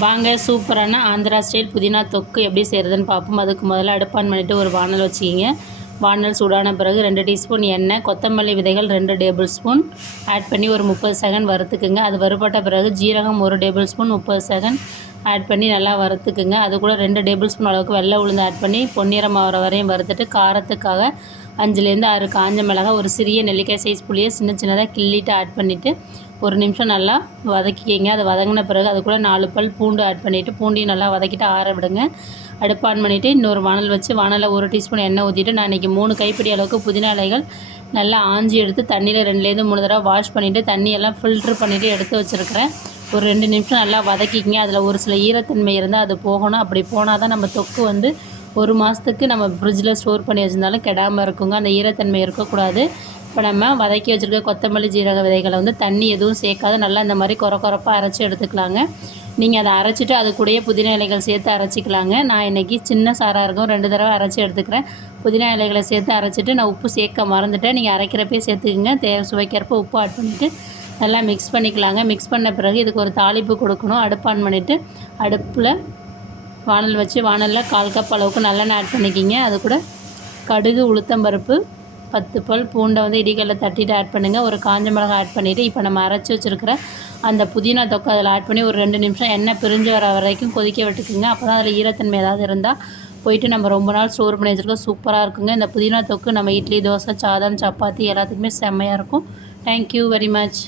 வாங்க சூப்பரான ஆந்திரா ஸ்டைல் புதினா தொக்கு எப்படி செய்கிறதுன்னு பார்ப்போம். அதுக்கு முதல்ல அடுப்பு ஆன் பண்ணிவிட்டு ஒரு வானல் வச்சுக்கிங்க. வானல் சூடான பிறகு 2 டீஸ்பூன் எண்ணெய், கொத்தமல்லி விதைகள் 2 டேபிள் ஸ்பூன் ஆட் பண்ணி ஒரு 30 செகண்ட் வறுத்துக்குங்க. அது வறுபட்ட பிறகு ஜீரகம் 1 டேபிள் ஸ்பூன் 30 செகண்ட் ஆட் பண்ணி நல்லா வறுத்துக்குங்க. அது கூட 2 டேபிள் ஸ்பூன் அளவுக்கு வெள்ளை உளுந்து ஆட் பண்ணி பொன்னிறம் ஆகிற வரையும் வறுத்துட்டு, காரத்துக்காக 5லேருந்து 6 காஞ்ச மிளகாய், ஒரு சிறிய நெல்லிக்காய் சைஸ் புளியை சின்ன சின்னதாக கிள்ளிட்டு ஆட் பண்ணிவிட்டு ஒரு நிமிஷம் நல்லா வதக்கிக்கிங்க. அது வதங்கின பிறகு அது கூட 4 பல் பூண்டு ஆட் பண்ணிவிட்டு பூண்டையும் நல்லா வதக்கிட்டு ஆற விடுங்க. அடுப்பு ஆன் பண்ணிவிட்டு இன்னொரு வானல் வச்சு வானலில் 1 டீஸ்பூன் எண்ணெய் ஊற்றிட்டு, நான் இன்றைக்கி 3 கைப்பிடி அளவுக்கு புதினா இலைகள் நல்லா ஆஞ்சி எடுத்து தண்ணியில் 2லேருந்து 3 தடவை வாஷ் பண்ணிவிட்டு தண்ணியெல்லாம் ஃபில்ட்ரு பண்ணிவிட்டு எடுத்து வச்சுருக்கிறேன். ஒரு 2 நிமிஷம் நல்லா வதக்கிக்கிங்க. அதில் ஒரு சில ஈரத்தன்மை இருந்தால் அது போகணும். அப்படி போனால் தான் நம்ம தொக்கு வந்து 1 மாதத்துக்கு நம்ம ஃப்ரிட்ஜில் ஸ்டோர் பண்ணி வச்சுருந்தாலும் கெடாமல் இருக்குங்க. அந்த ஈரத்தன்மை இருக்கக்கூடாது. இப்போ நம்ம வதக்கி வச்சுருக்க கொத்தமல்லி ஜீரக விதைகளை வந்து தண்ணி எதுவும் சேர்க்காத நல்லா இந்த மாதிரி கொரப்பாக அரைச்சி எடுத்துக்கலாங்க. நீங்கள் அதை அரைச்சிட்டு அது கூடயே புதினா இலைகள் சேர்த்து அரைச்சிக்கலாங்க. நான் இன்றைக்கி சின்ன சாராக இருக்கும் 2 தடவை அரைச்சி எடுத்துக்கிறேன். புதினா இலைகளை சேர்த்து அரைச்சிட்டு நான் உப்பு சேர்க்க மறந்துட்டேன். நீங்கள் அரைக்கிறப்பே சேர்த்துக்குங்க. சுவைக்கிறப்ப உப்பு ஆட் பண்ணிவிட்டு நல்லா மிக்ஸ் பண்ணிக்கலாங்க. மிக்ஸ் பண்ண பிறகு இதுக்கு ஒரு தாளிப்பு கொடுக்கணும். அடுப்பு ஆன் பண்ணிவிட்டு அடுப்பில் வானல் வச்சு வானலில் 1/4 கப் அளவுக்கு நல்லெண்ணெய் ஆட் பண்ணிக்கிங்க. அது கூட கடுகு, உளுத்தம்பருப்பு, 10 பல் பூண்டை வந்து இடிக்கல்ல தட்டிட்டு ஆட் பண்ணுங்கள். ஒரு காஞ்ச மிளகாய் ஆட் பண்ணிவிட்டு இப்போ நம்ம அரைச்சி வச்சுருக்கிற அந்த புதினா தொக்கு அதில் ஆட் பண்ணி ஒரு 2 நிமிஷம் எண்ணெய் பிரிஞ்சு வர வரைக்கும் கொதிக்க விட்டுக்குங்க. அப்போ தான் அதில் ஈரத்தன்மை ஏதாவது இருந்தால் போயிட்டு நம்ம ரொம்ப நாள் ஸ்டோர் பண்ணி வச்சுருக்கோம். சூப்பராக இருக்குங்க. இந்த புதினா தொக்கு நம்ம இட்லி, தோசை, சாதம், சப்பாத்தி எல்லாத்துக்குமே செம்மையாக இருக்கும். Thank you very much.